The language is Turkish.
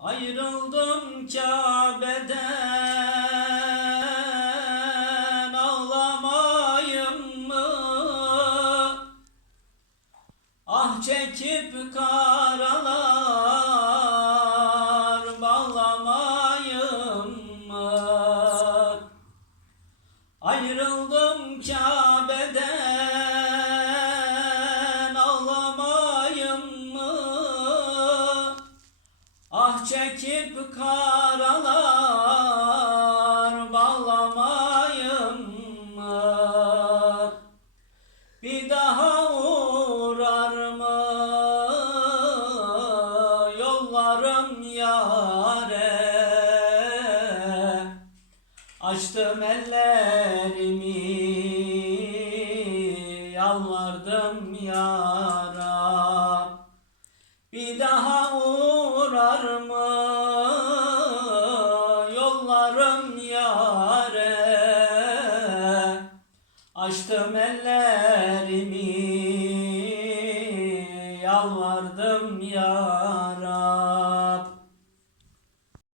Ayrıldım Kabe'den ağlamayım mı? Ah çekip karalar bağlamayım mı? Ayrıldım Kabe'den çekip karalar bağlamayım mı? Bir daha uğrar mı? Yollarım yâre Açtım ellerimi yalvardım yara. Bir daha mı yollarım yâre Açtım ellerimi yalvardım ya Rab